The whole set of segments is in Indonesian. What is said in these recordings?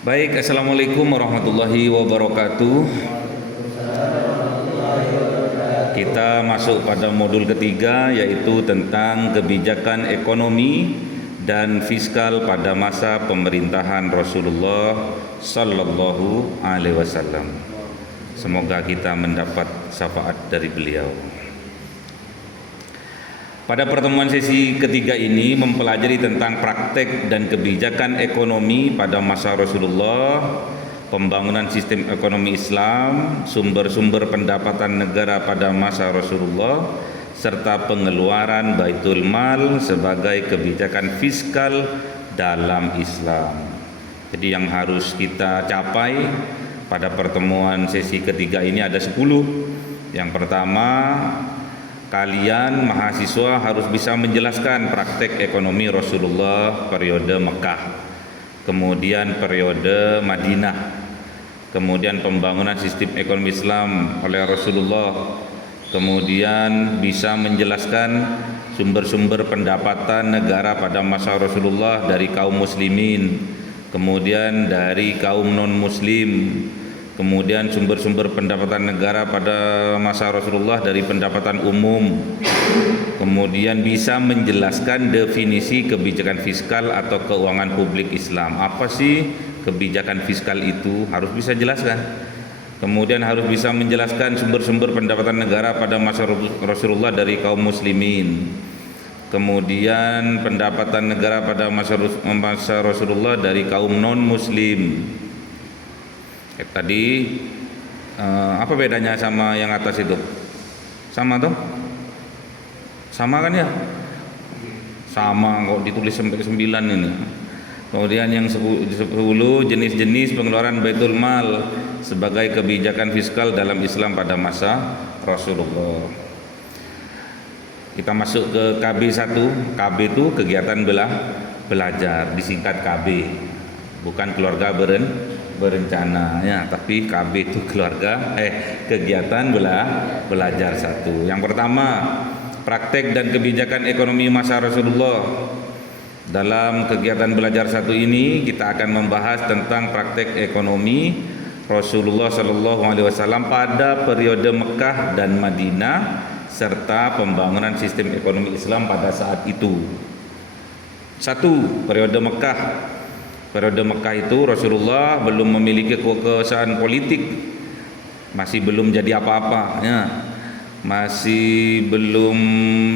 Baik, Assalamualaikum warahmatullahi wabarakatuh. Kita masuk pada modul ketiga, yaitu tentang kebijakan ekonomi dan fiskal pada masa pemerintahan Rasulullah Sallallahu Alaihi Wasallam. Semoga kita mendapat syafaat dari beliau. Pada pertemuan sesi ketiga ini mempelajari tentang praktek dan kebijakan ekonomi pada masa Rasulullah, pembangunan sistem ekonomi Islam, sumber-sumber pendapatan negara pada masa Rasulullah, serta pengeluaran Baitul Mal sebagai kebijakan fiskal dalam Islam. Jadi yang harus kita capai pada pertemuan sesi ketiga ini ada 10. Yang pertama, kalian mahasiswa harus bisa menjelaskan praktek ekonomi Rasulullah periode Mekah, kemudian periode Madinah, kemudian pembangunan sistem ekonomi Islam oleh Rasulullah, kemudian bisa menjelaskan sumber-sumber pendapatan negara pada masa Rasulullah dari kaum muslimin, kemudian dari kaum non-muslim, kemudian sumber-sumber pendapatan negara pada masa Rasulullah dari pendapatan umum, kemudian bisa menjelaskan definisi kebijakan fiskal atau keuangan publik Islam. Apa sih kebijakan fiskal itu? Harus bisa jelaskan. Kemudian harus bisa menjelaskan sumber-sumber pendapatan negara pada masa Rasulullah dari kaum muslimin, kemudian pendapatan negara pada masa Rasulullah dari kaum non-muslim. Tadi apa bedanya sama yang atas itu? Sama tuh? Sama kan ya? Sama kok, ditulis sampai 9 ini. Kemudian yang 10 jenis-jenis pengeluaran Baitul Mal sebagai kebijakan fiskal dalam Islam pada masa Rasulullah. Kita masuk ke KB1. KB itu kegiatan belajar, disingkat KB. Bukan keluarga berencana ya, tapi KB itu kegiatan belajar 1. Yang pertama, praktek dan kebijakan ekonomi masa Rasulullah. Dalam kegiatan belajar 1 ini kita akan membahas tentang praktek ekonomi Rasulullah Sallallahu Alaihi Wasallam pada periode Mekah dan Madinah serta pembangunan sistem ekonomi Islam pada saat itu. 1. Periode Mekah. Periode Mekah itu Rasulullah belum memiliki kekuasaan politik, masih belum jadi apa-apa ya. Masih belum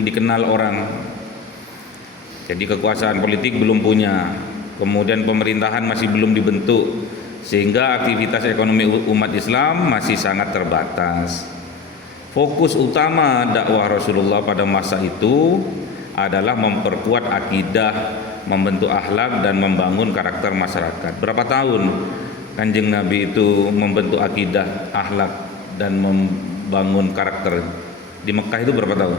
dikenal orang. Jadi kekuasaan politik belum punya. Kemudian pemerintahan masih belum dibentuk, sehingga aktivitas ekonomi umat Islam masih sangat terbatas. Fokus utama dakwah Rasulullah pada masa itu adalah memperkuat akidah, membentuk akhlak dan membangun karakter masyarakat. Berapa tahun Kanjeng Nabi itu membentuk akidah, akhlak dan membangun karakter? Di Mekah itu berapa tahun?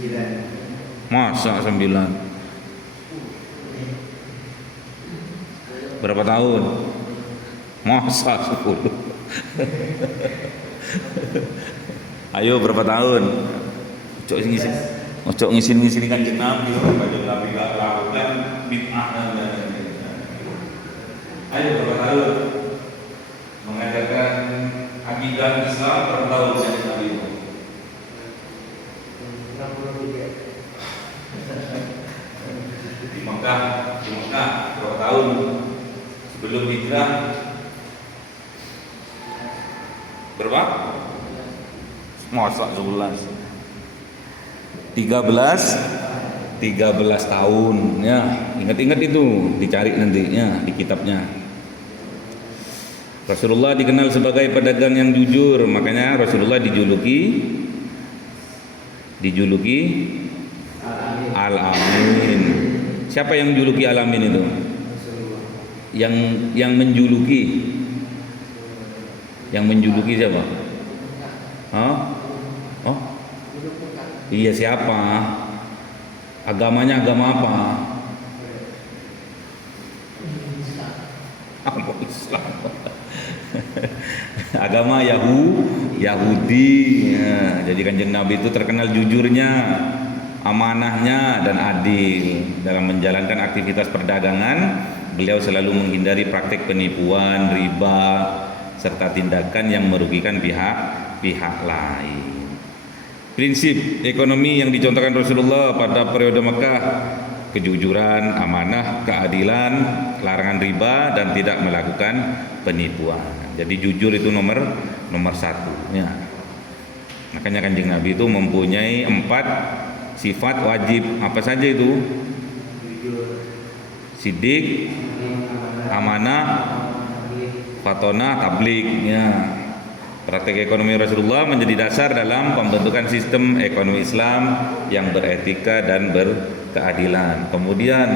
9. Masa 9? Berapa tahun? Masa 10? Ayo berapa tahun? Ojo ngisin Kanjeng Nabi, Kanjeng Nabi gak lakukan bid'ah dan lain-lain. Ayo berapa tahun mengajarkan akidah Islam? Berapa tahun Kanjeng Nabi? 63. Di Mekah berapa tahun? Sebelum hijrah berapa? Masa 11? 13 tahun ya, ingat-ingat itu, dicari nantinya di kitabnya. Rasulullah dikenal sebagai pedagang yang jujur, makanya Rasulullah dijuluki Al-Amin. Siapa yang juluki Al-Amin itu? Yang menjuluki siapa? Oh? Iya, siapa? Agamanya agama apa? Islam. Agama Yahudi ya. Jadi Kanjeng Nabi itu terkenal jujurnya, amanahnya dan adil dalam menjalankan aktivitas perdagangan Beliau selalu menghindari praktik penipuan, riba, serta tindakan yang merugikan pihak lain. Prinsip ekonomi yang dicontohkan Rasulullah pada periode Mekah: kejujuran, amanah, keadilan, larangan riba, dan tidak melakukan penipuan. Jadi jujur itu nomor satu. Ya. Makanya Kanjeng Nabi itu mempunyai 4 sifat wajib. Apa saja itu? Sidik, amanah, fatonah, tablik. Ya. Praktek ekonomi Rasulullah menjadi dasar dalam pembentukan sistem ekonomi Islam yang beretika dan berkeadilan. Kemudian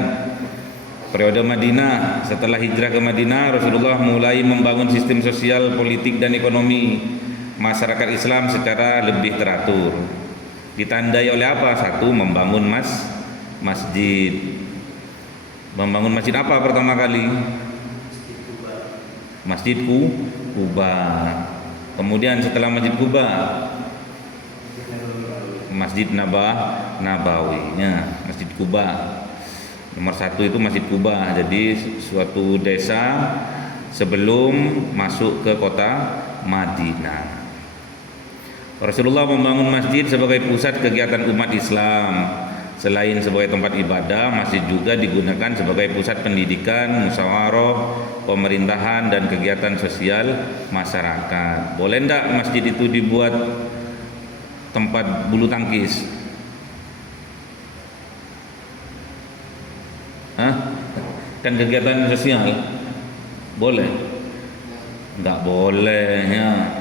periode Madinah, setelah hijrah ke Madinah, Rasulullah mulai membangun sistem sosial, politik, dan ekonomi masyarakat Islam secara lebih teratur. Ditandai oleh apa? Satu, membangun masjid. Membangun masjid apa pertama kali? Masjid Kuba. Kemudian setelah Masjid Kuba, Masjid Nabawi. Ya, Masjid Kuba. Nomor 1 itu Masjid Kuba. Jadi suatu desa sebelum masuk ke kota Madinah. Rasulullah membangun masjid sebagai pusat kegiatan umat Islam. Selain sebagai tempat ibadah, masjid juga digunakan sebagai pusat pendidikan, musyawarah, pemerintahan, dan kegiatan sosial masyarakat. Boleh enggak masjid itu dibuat tempat bulu tangkis? Kan kegiatan sosial? Boleh? Enggak boleh ya.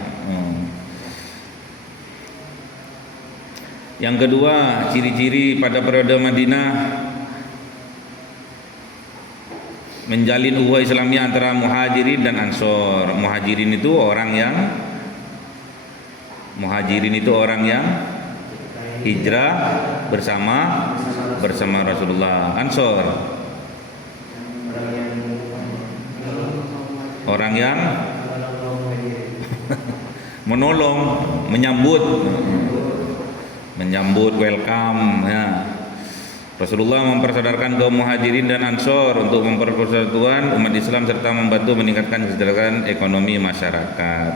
Yang kedua, ciri-ciri pada periode Madinah menjalin ukhuwah Islamiyah antara Muhajirin dan Ansor. Muhajirin itu orang yang hijrah bersama Rasulullah. Ansor orang yang menolong, menyambut, welcome ya. Rasulullah mempersaudarkan kaum Muhajirin dan Ansor untuk memperpersatuan umat Islam serta membantu meningkatkan kesejahteraan ekonomi masyarakat.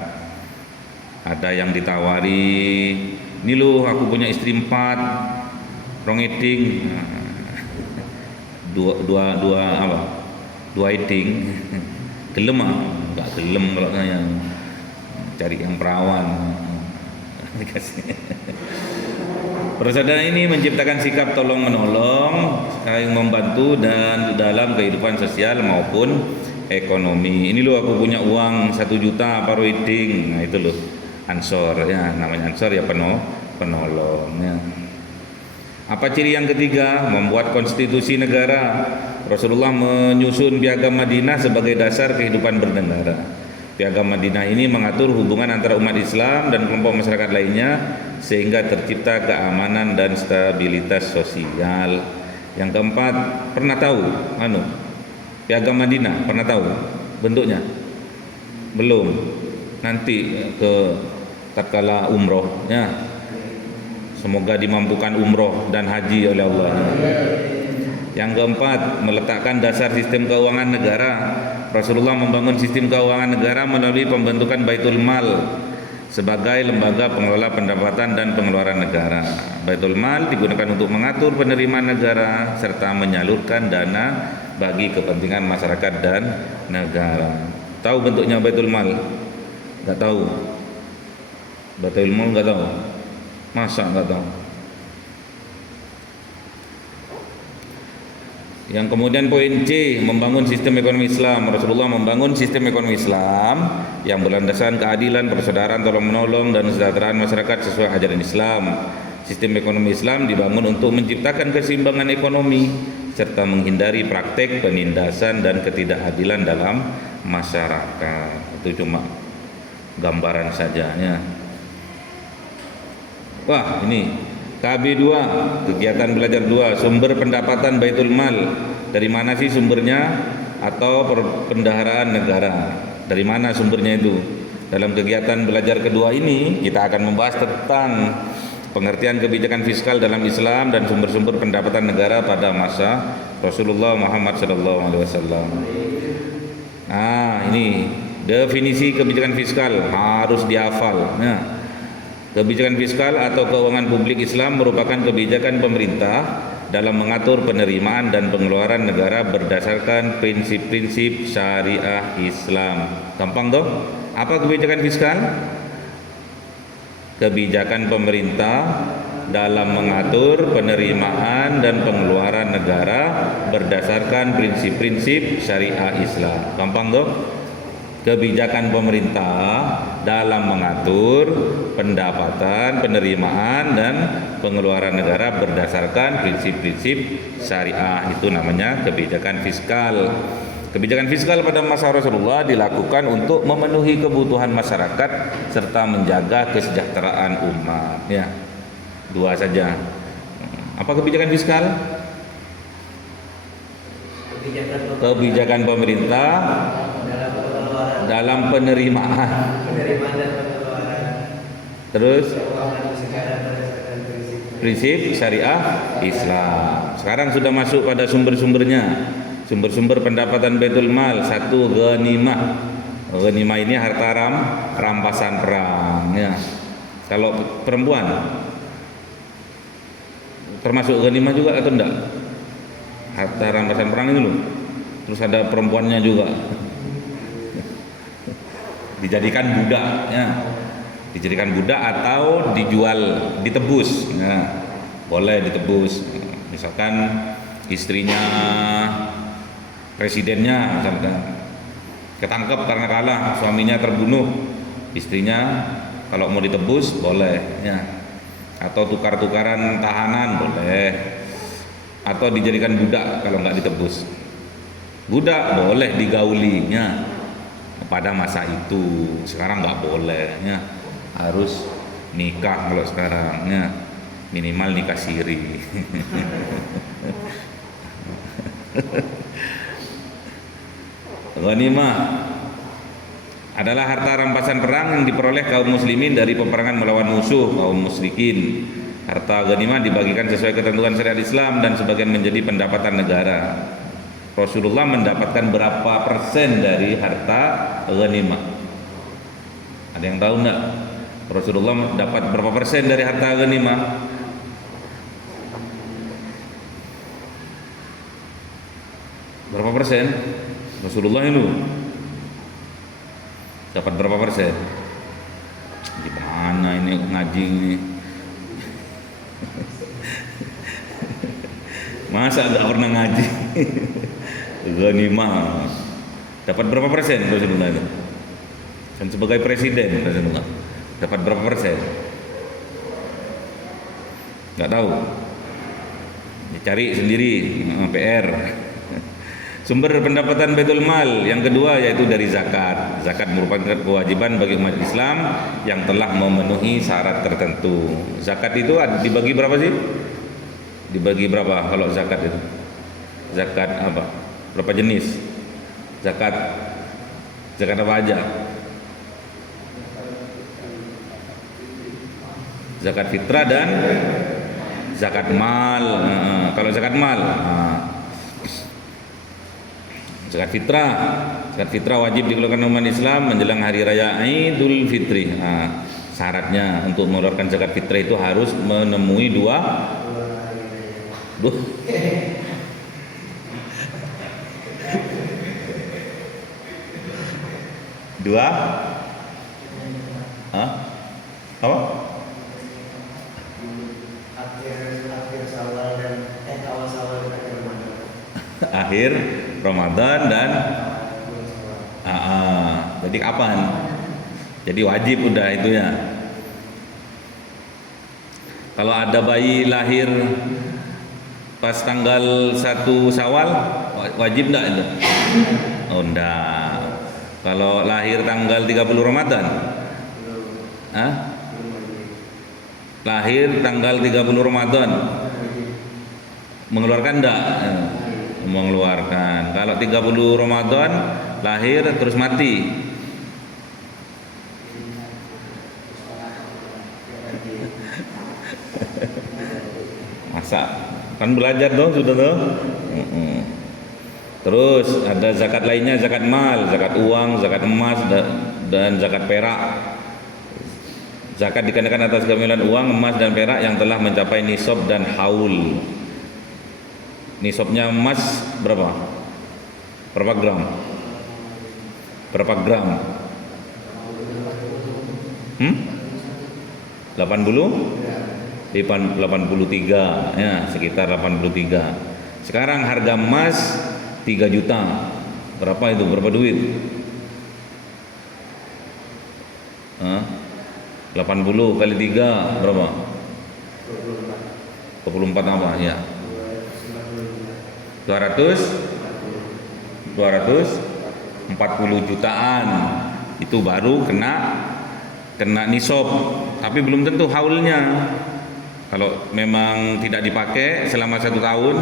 Ada yang ditawari, "Ini loh aku punya istri 4, rongeding." Dua eding. Gelem enggak gelem kalau saya cari yang perawan. Dikasih. Persaudaraan ini menciptakan sikap tolong menolong, saling membantu dan dalam kehidupan sosial maupun ekonomi. Ini loh aku punya uang 1 juta apa roiding. Nah itu loh Ansor ya, namanya Ansor ya penolong ya. Apa ciri yang ketiga? Membuat konstitusi negara. Rasulullah menyusun Piagam Madinah sebagai dasar kehidupan bernegara. Piagam Madinah ini mengatur hubungan antara umat Islam dan kelompok masyarakat lainnya sehingga tercipta keamanan dan stabilitas sosial. Yang keempat, pernah tahu Piagam Madinah? Pernah tahu bentuknya? Belum. Nanti ke tatkala umroh ya. Semoga dimampukan umroh dan haji oleh Allah. Yang keempat, meletakkan dasar sistem keuangan negara. Rasulullah membangun sistem keuangan negara melalui pembentukan Baitul Mal sebagai lembaga pengelola pendapatan dan pengeluaran negara. Baitul Mal digunakan untuk mengatur penerimaan negara serta menyalurkan dana bagi kepentingan masyarakat dan negara. Tahu bentuknya Baitul Mal? Enggak tahu. Baitul Mal enggak tahu. Masa enggak tahu? Yang kemudian poin C, membangun sistem ekonomi Islam. Rasulullah membangun sistem ekonomi Islam yang berlandaskan keadilan, persaudaraan, tolong menolong, dan kesejahteraan masyarakat sesuai ajaran Islam. Sistem ekonomi Islam dibangun untuk menciptakan keseimbangan ekonomi serta menghindari praktek penindasan dan ketidakadilan dalam masyarakat. Itu cuma gambaran saja ya. Wah, ini KB2, kegiatan belajar 2, sumber pendapatan Baitul Mal. Dari mana sih sumbernya? Atau perbendaharaan negara. Dari mana sumbernya itu? Dalam kegiatan belajar kedua ini kita akan membahas tentang pengertian kebijakan fiskal dalam Islam dan sumber-sumber pendapatan negara pada masa Rasulullah Muhammad sallallahu alaihi wasallam. Nah, ini definisi kebijakan fiskal harus dihafal. Nah, kebijakan fiskal atau keuangan publik Islam merupakan kebijakan pemerintah dalam mengatur penerimaan dan pengeluaran negara berdasarkan prinsip-prinsip syariah Islam. Gampang toh? Apa kebijakan fiskal? Kebijakan pemerintah dalam mengatur penerimaan dan pengeluaran negara berdasarkan prinsip-prinsip syariah Islam. Gampang toh? Kebijakan pemerintah dalam mengatur pendapatan, penerimaan dan pengeluaran negara berdasarkan prinsip-prinsip syariah, itu namanya kebijakan fiskal. Kebijakan fiskal pada masa Rasulullah dilakukan untuk memenuhi kebutuhan masyarakat serta menjaga kesejahteraan umat. Ya, dua saja. Apa kebijakan fiskal? Kebijakan pemerintah dalam penerimaan dan pengeluaran. Terus prinsip syariah Islam. Sekarang sudah masuk pada sumber-sumbernya. Sumber-sumber pendapatan Baitul Mal. Satu, ghanimah. Ghanimah ini harta rampasan perang ya. Kalau perempuan termasuk ghanimah juga atau enggak? Harta rampasan perang itu loh. Terus ada perempuannya juga. Dijadikan budak ya. Dijadikan budak atau dijual, ditebus ya. Boleh ditebus. Misalkan istrinya presidennya misalkan ketangkep karena kalah, suaminya terbunuh, istrinya kalau mau ditebus boleh ya. Atau tukar-tukaran tahanan boleh. Atau dijadikan budak kalau nggak ditebus. Budak boleh digaulinya pada masa itu. Sekarang nggak boleh ya, harus nikah kalau sekarang ya, minimal nikah siri. Ghanimah adalah harta rampasan perang yang diperoleh kaum muslimin dari peperangan melawan musuh kaum musyrikin. Harta ghanimah dibagikan sesuai ketentuan syariat Islam dan sebagian menjadi pendapatan negara. Rasulullah mendapatkan berapa persen dari harta ghanimah? Ada yang tahu enggak? Rasulullah dapat berapa persen dari harta ghanimah? Berapa persen? Rasulullah itu dapat berapa persen? Gimana ini ngaji ini? Masa nggak pernah ngaji? Ghanimah dapat berapa persen Rasulullah itu? Dan sebagai presiden Rasulullah dapat berapa persen? Nggak tahu. Cari sendiri, PR. Sumber pendapatan Baitul Mal yang kedua yaitu dari zakat. Zakat merupakan kewajiban bagi umat Islam yang telah memenuhi syarat tertentu. Zakat itu dibagi berapa sih? Dibagi berapa kalau zakat itu? Zakat apa? Berapa jenis? Zakat apa aja? Zakat fitrah dan zakat mal. Kalau zakat mal, zakat fitrah wajib dikeluarkan umat Islam menjelang hari raya Idul Fitri. Syaratnya untuk mengeluarkan zakat fitrah itu harus menemui dua apa? Akhir Ramadan dan jadi kapan? Jadi wajib udah itu ya. Kalau ada bayi lahir pas tanggal 1 Syawal wajib enggak itu? Oh enggak. Kalau lahir tanggal 30 Ramadan? Lahir tanggal 30 Ramadan mengeluarkan enggak? Mengeluarkan. Kalau 30 Ramadan lahir terus mati. Masa kan belajar dong sudah tuh. Terus ada zakat lainnya, zakat mal, zakat uang, zakat emas, dan zakat perak. Zakat dikenakan atas gamilan uang, emas, dan perak yang telah mencapai nisab dan haul. Nisabnya emas berapa? Berapa gram? Berapa gram? 80? 83 ya, sekitar 83. Sekarang harga emas 3 juta. Berapa itu? Berapa duit? 80 kali 3 berapa? 24 apa ya? 240 jutaan. Itu baru kena nisab, tapi belum tentu haulnya. Kalau memang tidak dipakai selama 1 tahun,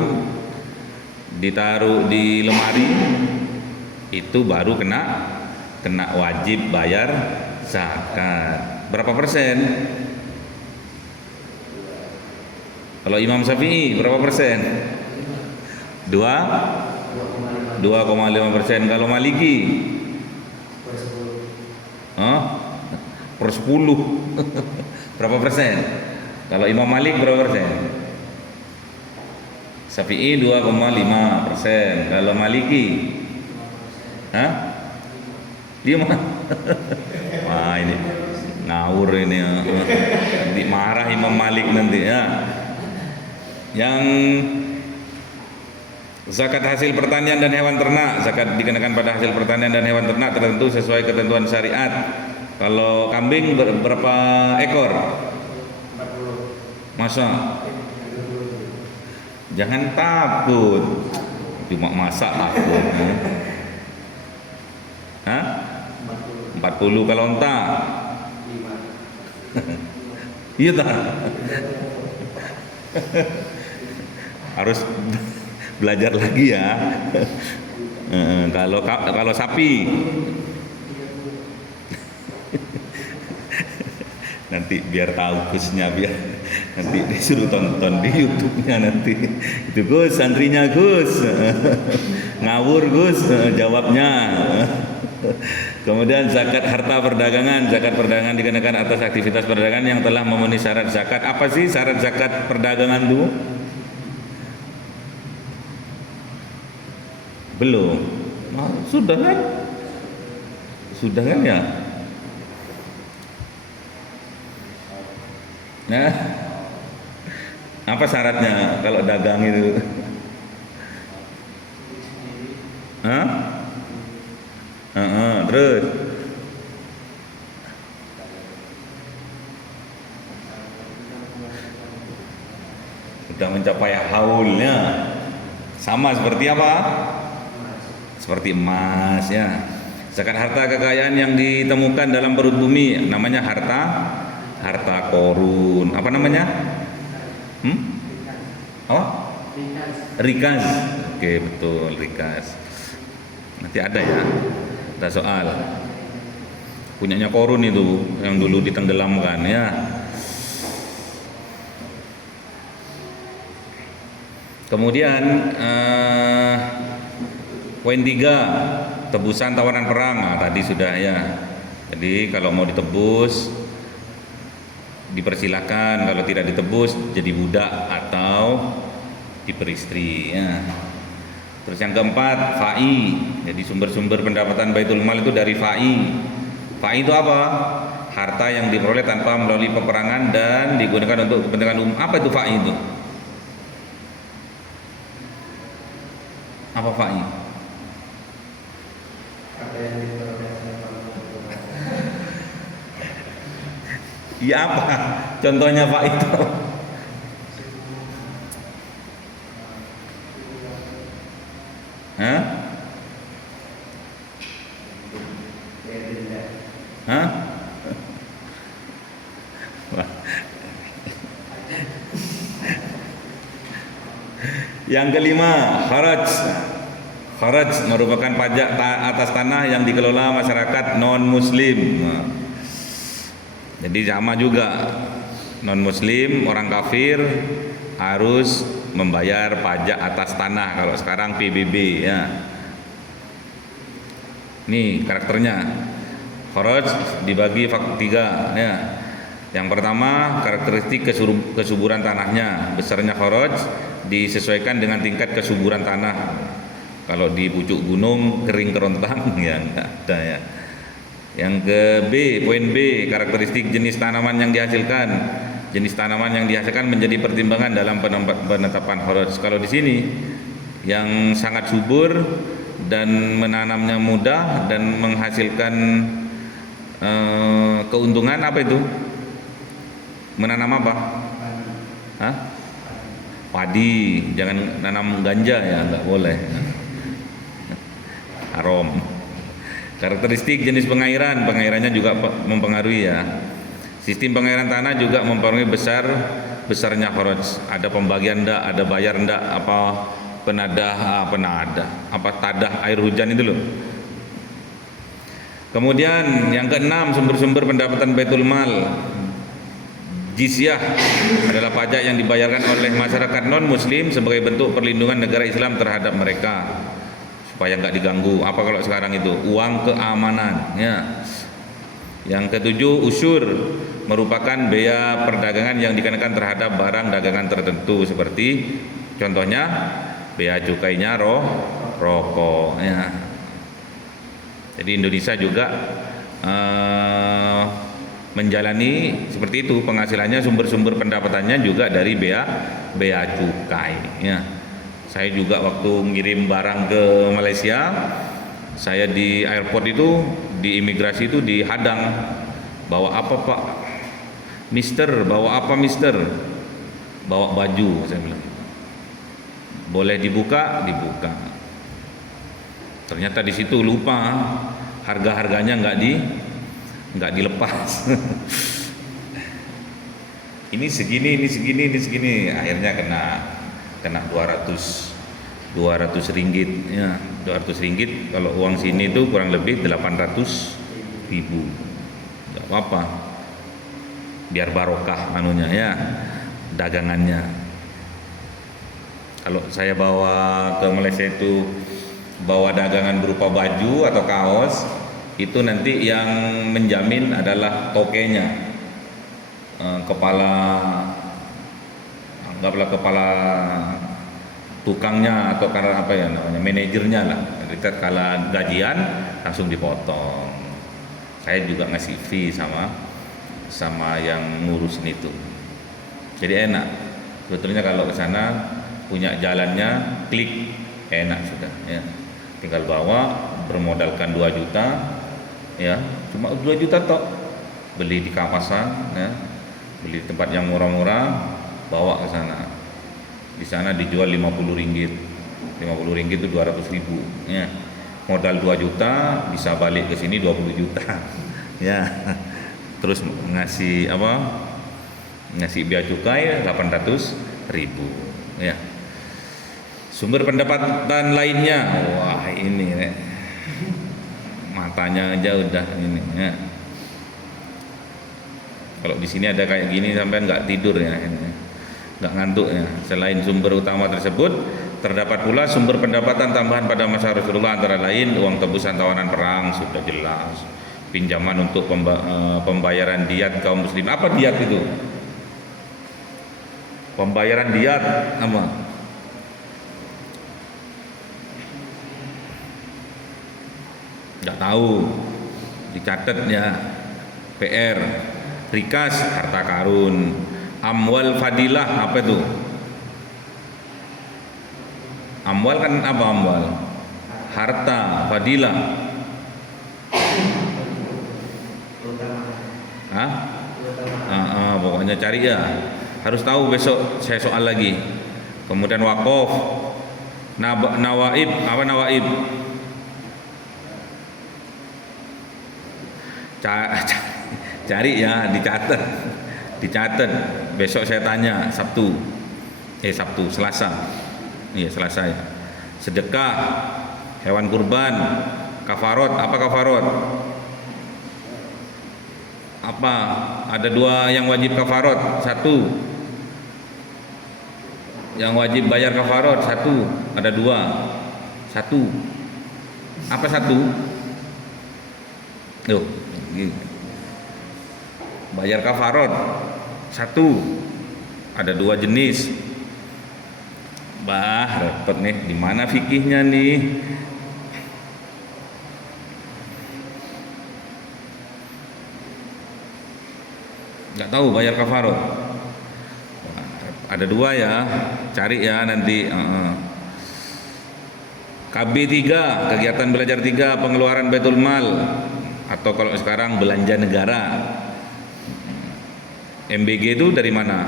ditaruh di lemari, itu baru kena wajib bayar zakat. Berapa persen? Kalau Imam Syafi'i berapa persen? 2,5%. Kalau Maliki per 10. Berapa persen? Kalau Imam Malik berapa persen? Syafi'i 2,5%. Kalau Maliki 5. Wah, ini ngawur ini ya. Nanti marah Imam Malik nanti ya. Yang zakat hasil pertanian dan hewan ternak, zakat dikenakan pada hasil pertanian dan hewan ternak tertentu sesuai ketentuan syariat. Kalau kambing berapa ekor? 40. Masa? Jangan takut, cuma masak takut. 40. Kalau unta? 5. Iya tak? Harus belajar lagi ya. Kalau sapi nanti biar tahu Gusnya, biar nanti disuruh tonton di YouTube-nya nanti. Itu Gus, santrinya Gus. Ngawur Gus jawabnya. Kemudian zakat harta perdagangan. Zakat perdagangan dikenakan atas aktivitas perdagangan yang telah memenuhi syarat zakat. Apa sih syarat zakat perdagangan itu? Belum. Sudah kan? Sudah kan ya? Nah, apa syaratnya kalau dagang itu? Terus sudah mencapai haulnya. Sama seperti apa? Seperti emas ya. Zakat harta kekayaan yang ditemukan dalam perut bumi namanya harta korun. Apa namanya? Rikas. Oke, betul, rikas. Nanti ada ya, ada soal. Punyanya korun itu yang dulu ditenggelamkan ya. Kemudian poin 3, tebusan tawanan perang. Tadi sudah ya. Jadi kalau mau ditebus dipersilakan, kalau tidak ditebus jadi budak atau diperistri ya. Terus yang keempat, fa'i. Jadi sumber-sumber pendapatan Baitul Mal itu dari fa'i. Fa'i itu apa? Harta yang diperoleh tanpa melalui peperangan dan digunakan untuk kepentingan umum. Apa itu fa'i itu? Apa fa'i? Iya, apa? Contohnya fa'i itu? Yang kelima, kharaj. Kharaj merupakan pajak atas tanah yang dikelola masyarakat non-muslim. Jadi sama juga, non-muslim, orang kafir harus membayar pajak atas tanah. Kalau sekarang PBB ya. Nih karakternya. Kharaj dibagi tiga ya. Yang pertama, karakteristik kesuburan tanahnya. Besarnya kharaj disesuaikan dengan tingkat kesuburan tanah. Kalau di pucuk gunung kering kerontang ya enggak ada ya. Yang ke B, poin B, karakteristik jenis tanaman yang dihasilkan. Jenis tanaman yang dihasilkan menjadi pertimbangan dalam penetapan kharaj. Kalau di sini yang sangat subur dan menanamnya mudah dan menghasilkan keuntungan, apa itu? Menanam apa? Hah? Padi, jangan nanam ganja ya, nggak boleh. Haram. Karakteristik jenis pengairan, pengairannya juga mempengaruhi ya. Sistem pengairan tanah juga mempengaruhi besarnya kharaj. Ada pembagian ndak, ada bayar ndak, apa tadah air hujan itu loh. Kemudian yang keenam, sumber-sumber pendapatan Baitul Mal. Jizyah adalah pajak yang dibayarkan oleh masyarakat non-muslim sebagai bentuk perlindungan negara Islam terhadap mereka supaya nggak diganggu. Apa kalau sekarang itu uang keamanan ya. Yang ketujuh, usyur merupakan bea perdagangan yang dikenakan terhadap barang dagangan tertentu, seperti contohnya bea cukainya rokok ya. Jadi Indonesia juga menjalani seperti itu, penghasilannya, sumber-sumber pendapatannya juga dari bea cukai ya. Saya juga waktu ngirim barang ke Malaysia, saya di airport itu, di imigrasi itu dihadang. Bawa apa Pak? Mister, bawa apa Mister? Bawa baju, saya bilang. Boleh dibuka? Dibuka. Ternyata di situ lupa harga-harganya nggak dilepas. ini segini, akhirnya kena 200 ringgit ya. 200 ringgit kalau uang sini itu kurang lebih 800.000. Nggak apa-apa, biar barokah anunya ya, dagangannya. Kalau saya bawa ke Malaysia itu bawa dagangan berupa baju atau kaos, itu nanti yang menjamin adalah tokenya, anggaplah kepala tukangnya atau karena apa ya namanya, manajernya lah. Ketika kala gajian langsung dipotong. Saya juga ngasih fee sama yang ngurusin itu. Jadi enak. Sebetulnya kalau ke sana punya jalannya, klik, enak sudah ya. Tinggal bawa, bermodalkan 2 juta ya, cuma 2 juta tok, beli di kawasan ya, beli di tempat yang murah-murah, bawa ke sana. Di sana dijual 50 ringgit. 50 ringgit itu 200.000 ya. Modal 2 juta bisa balik ke sini 20 juta ya. Terus ngasih bea cukai 800.000 ya. Sumber pendapatan lainnya, wah ini matanya aja udah ini ya. Kalau di sini ada kayak gini sampai nggak tidur ya, nggak ngantuk ya. Selain sumber utama tersebut, terdapat pula sumber pendapatan tambahan pada masa Rasulullah, antara lain uang tebusan tawanan perang, sudah jelas, pinjaman untuk pembayaran diat kaum muslim. Apa diat itu? Pembayaran diat apa? Nggak tahu, dicatat ya. PR, rikas, harta karun. Amwal fadilah, apa itu? Amwal kan apa amwal? Harta, fadilah. Hah? Pokoknya cari ya. Harus tahu, besok saya soal lagi. Kemudian wakaf, nawaib, apa nawaib? Cari ya, dicatat. Besok saya tanya Selasa. Iya, Selasa ya. Sedekah, hewan kurban, kafarot. Apa kafarot? Apa? Ada 2 yang wajib kafarot. 1 yang wajib bayar kafarot, 1. Ada 2. 1. Apa 1? Tuh, gini. Bayar kafarot satu, ada dua jenis. Bah, repot nih, di mana fikihnya nih? Nggak tahu bayar kafarot. Ada dua ya, cari ya nanti. KB 3, kegiatan belajar 3, pengeluaran Baitul Mal, atau kalau sekarang belanja negara. MBG itu dari mana?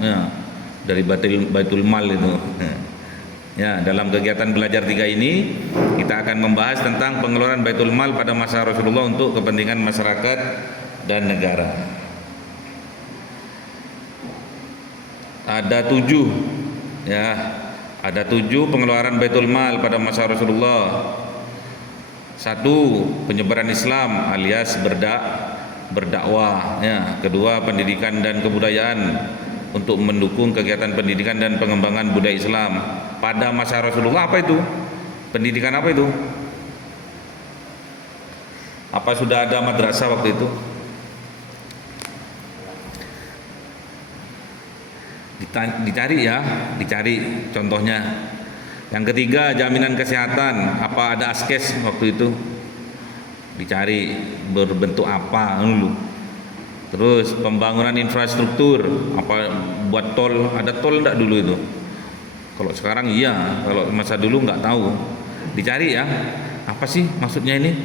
Ya, dari Baitul Mal itu. Ya, dalam kegiatan belajar 3 ini kita akan membahas tentang pengeluaran Baitul Mal pada masa Rasulullah untuk kepentingan masyarakat dan negara. Ada 7, ya, ada 7 pengeluaran Baitul Mal pada masa Rasulullah. 1, penyebaran Islam alias berdakwah, ya. 2, pendidikan dan kebudayaan untuk mendukung kegiatan pendidikan dan pengembangan budaya Islam pada masa Rasulullah. Apa itu? Pendidikan apa itu? Apa sudah ada madrasah waktu itu? Dicari ya, dicari contohnya. Yang 3, jaminan kesehatan. Apa ada askes waktu itu? Dicari berbentuk apa dulu. Terus pembangunan infrastruktur, apa buat tol, ada tol enggak dulu itu? Kalau sekarang iya, kalau masa dulu enggak tahu. Dicari ya, apa sih maksudnya ini?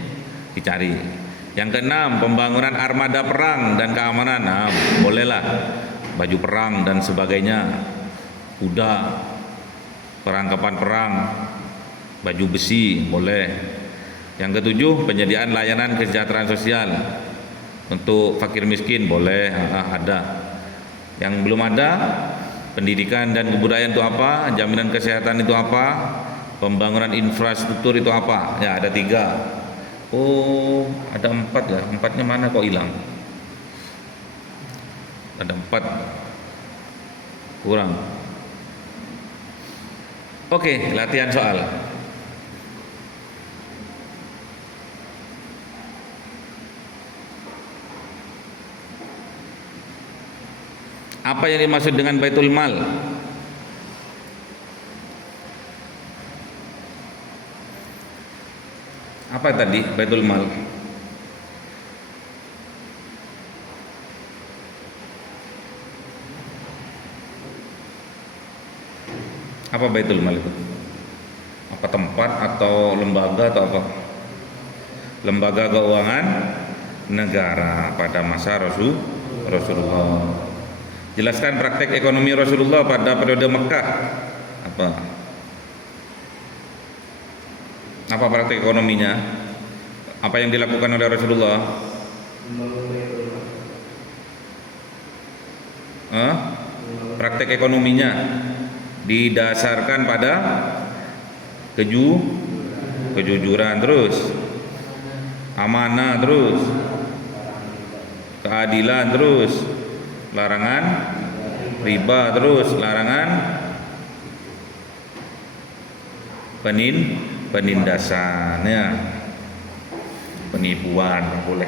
Dicari. Yang 6, pembangunan armada perang dan keamanan. Nah, bolehlah baju perang dan sebagainya, kuda, perangkapan perang, baju besi, boleh. Yang 7, penyediaan layanan kesejahteraan sosial untuk fakir miskin, boleh, ada. Yang belum ada, pendidikan dan kebudayaan itu apa, jaminan kesehatan itu apa, pembangunan infrastruktur itu apa. Ya, ada 3. Oh, ada 4 ya, 4-nya mana kok hilang? Ada 4 kurang. Oke, latihan soal. Apa yang dimaksud dengan Baitul Mal? Apa tadi Baitul Mal? Apa Baitul Mal itu? Apa tempat atau lembaga atau apa? Lembaga keuangan negara pada masa Rasulullah. Jelaskan praktek ekonomi Rasulullah pada periode Mekah. Apa praktek ekonominya? Apa yang dilakukan oleh Rasulullah? Praktek ekonominya didasarkan pada kejujuran, terus amanah, terus keadilan, terus larangan riba, terus larangan penindasan, ya, penipuan, boleh.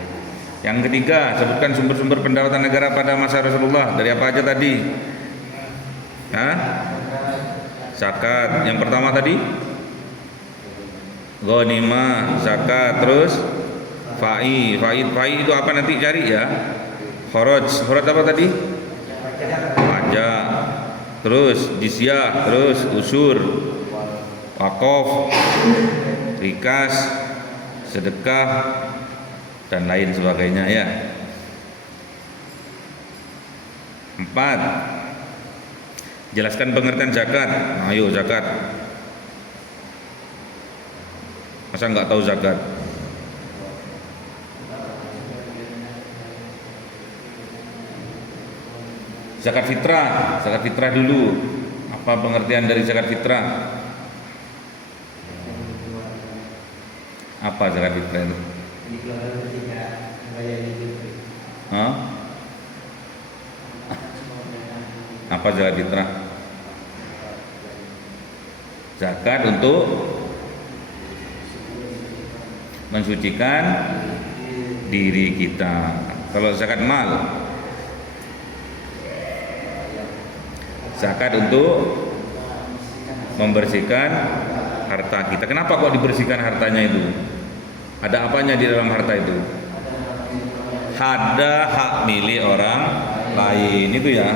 Yang 3, sebutkan sumber-sumber pendapatan negara pada masa Rasulullah. Dari apa aja tadi? Zakat. Yang pertama tadi ghanimah, zakat, terus fai itu apa nanti cari ya. Kharaj apa tadi? Pajak. Terus jizyah, terus usur, wakaf, rikas, sedekah dan lain sebagainya, ya. 4, jelaskan pengertian zakat. Ayo zakat. Masa nggak tahu zakat? Zakat fitrah dulu. Apa pengertian dari zakat fitrah? Apa zakat fitrah itu? Apa zakat fitrah? Zakat untuk mensucikan diri kita. Kalau zakat mal, zakat untuk membersihkan harta kita. Kenapa kok dibersihkan hartanya itu? Ada apanya di dalam harta itu? Ada hak milik orang lain itu ya.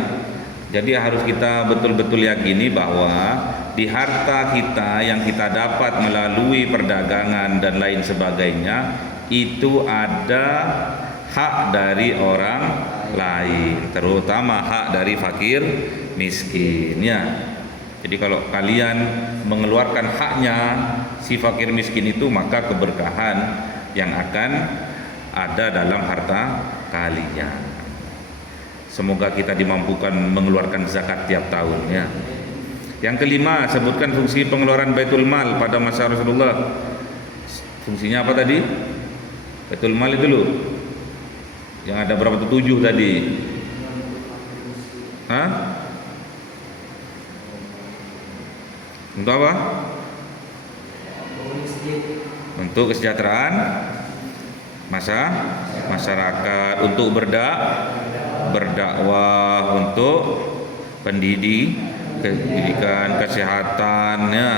Jadi harus kita betul-betul yakini bahwa di harta kita yang kita dapat melalui perdagangan dan lain sebagainya itu ada hak dari orang lain, terutama hak dari fakir miskin ya. Jadi kalau kalian mengeluarkan haknya si fakir miskin itu, maka keberkahan yang akan ada dalam harta kalian. Semoga kita dimampukan mengeluarkan zakat tiap tahun ya. Yang kelima, sebutkan fungsi pengeluaran Baitul Mal pada masa Rasulullah. Fungsinya apa tadi? Baitul Mal itu loh. Yang ada berapa tuh? 7 tadi. Hah? Untuk apa? Untuk kesejahteraan masyarakat, untuk berdakwah, untuk pendidikan, kesehatan ya,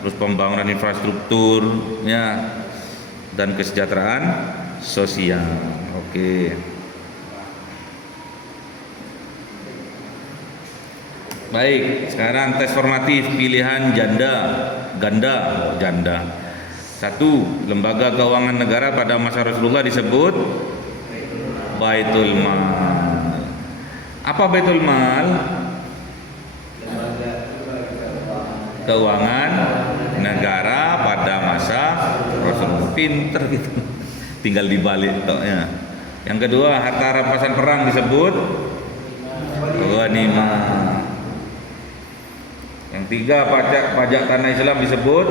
terus pembangunan infrastruktur ya, dan kesejahteraan sosial. Oke. Baik, sekarang tes formatif pilihan ganda. 1. Lembaga keuangan negara pada masa Rasulullah disebut Baitul Mal. Apa Baitul Mal? Keuangan negara pada masa Rasulullah. Pinter gitu. Tinggal dibalik toknya. Yang kedua, harta rampasan perang disebut ghanimah. Yang tiga, pajak tanah Islam disebut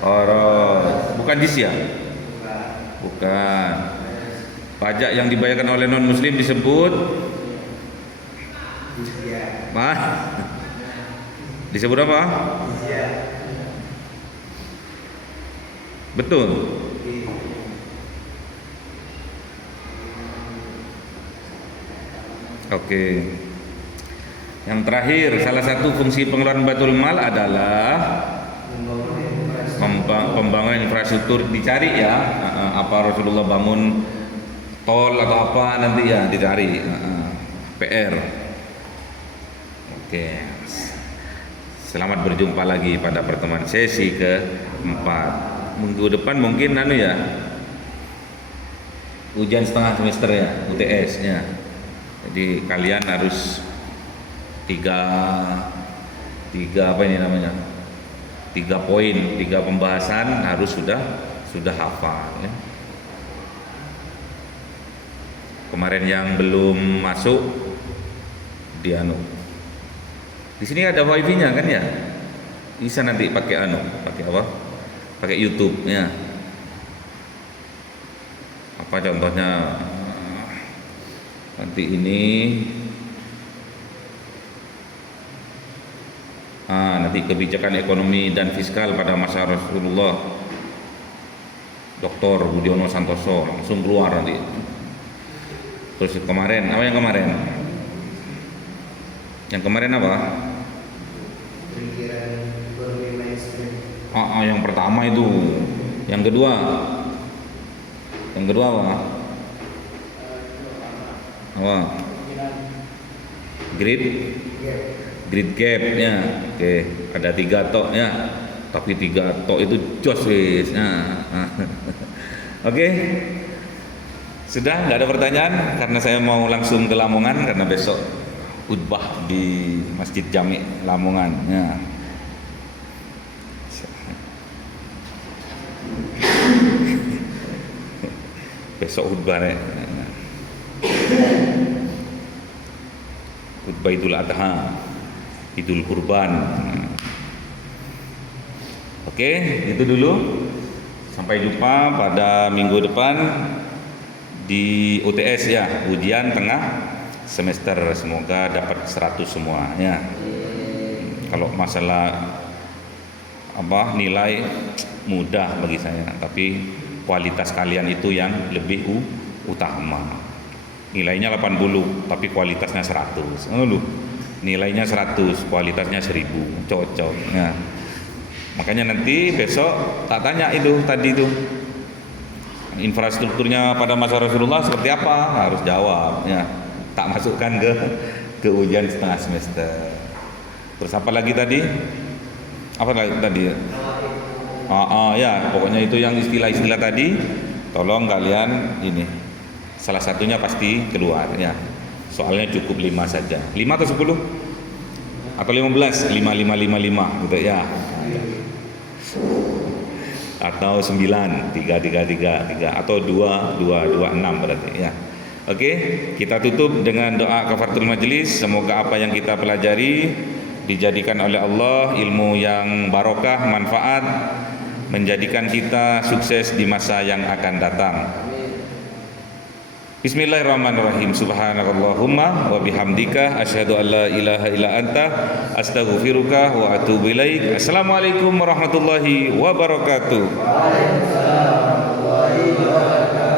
kharaj. Bukan jizyah. Bukan. Pajak yang dibayarkan oleh non muslim disebut disebut apa? Betul. Oke. Yang terakhir, salah satu fungsi pengeluaran Baitul Mal adalah pembangunan infrastruktur. Dicari ya, apa Rasulullah bangun tol atau apa nanti ya dicari. PR. Oke. Selamat berjumpa lagi pada pertemuan sesi keempat. Minggu depan mungkin ya, ujian setengah semester ya, UTS nya. Jadi kalian harus tiga apa ini namanya, 3 poin, 3 pembahasan harus sudah hafal ya. Kemarin yang belum masuk di di sini ada wifi-nya kan ya, bisa nanti pakai pakai apa, pakai YouTube ya. Apa contohnya nanti ini, nanti kebijakan ekonomi dan fiskal pada masa Rasulullah, Dr. Budiono Santoso langsung keluar nanti. Terus kemarin apa yang kemarin? Yang kemarin apa? Yang pertama itu. Yang kedua apa? Apa? Grid gap ya. Oke, ada 3 tok ya. Tapi 3 tok itu jos wis. Oke. Sudah, nggak ada pertanyaan karena saya mau langsung ke Lamongan karena besok khutbah di Masjid Jami Lamongan ya. Besok khutbah nih. Khutbah Idul Adha, Idul Kurban. Oke, itu dulu. Sampai jumpa pada minggu depan di UTS ya, ujian tengah semester. Semoga dapat 100 semua ya. Kalau masalah nilai mudah bagi saya, tapi kualitas kalian itu yang lebih utama. Nilainya 80 tapi kualitasnya 100. Nilainya 100 kualitasnya 1000, cocok. Nah, makanya nanti besok tak tanya itu tadi itu infrastrukturnya pada masa Rasulullah seperti apa, harus jawab ya. Tak masukkan ke ujian setengah semester. Terus apa lagi tadi? Apa lagi tadi? Ya, pokoknya itu yang istilah-istilah tadi tolong kalian ini. Salah satunya pasti keluar ya. Soalnya cukup 5 saja. 5 atau 10? Atau 15? 5 gitu ya. Atau 9 3 atau 2 6 berarti ya. Oke, kita tutup dengan doa kafaratul majelis. Semoga apa yang kita pelajari dijadikan oleh Allah ilmu yang barokah, manfaat, menjadikan kita sukses di masa yang akan datang. Bismillahirrahmanirrahim. Subhanakallahumma wa bihamdika asyhadu an la ilaha illa anta astaghfiruka wa atubu ilaik. Assalamualaikum warahmatullahi wabarakatuh. Waalaikumsalam warahmatullahi wabarakatuh.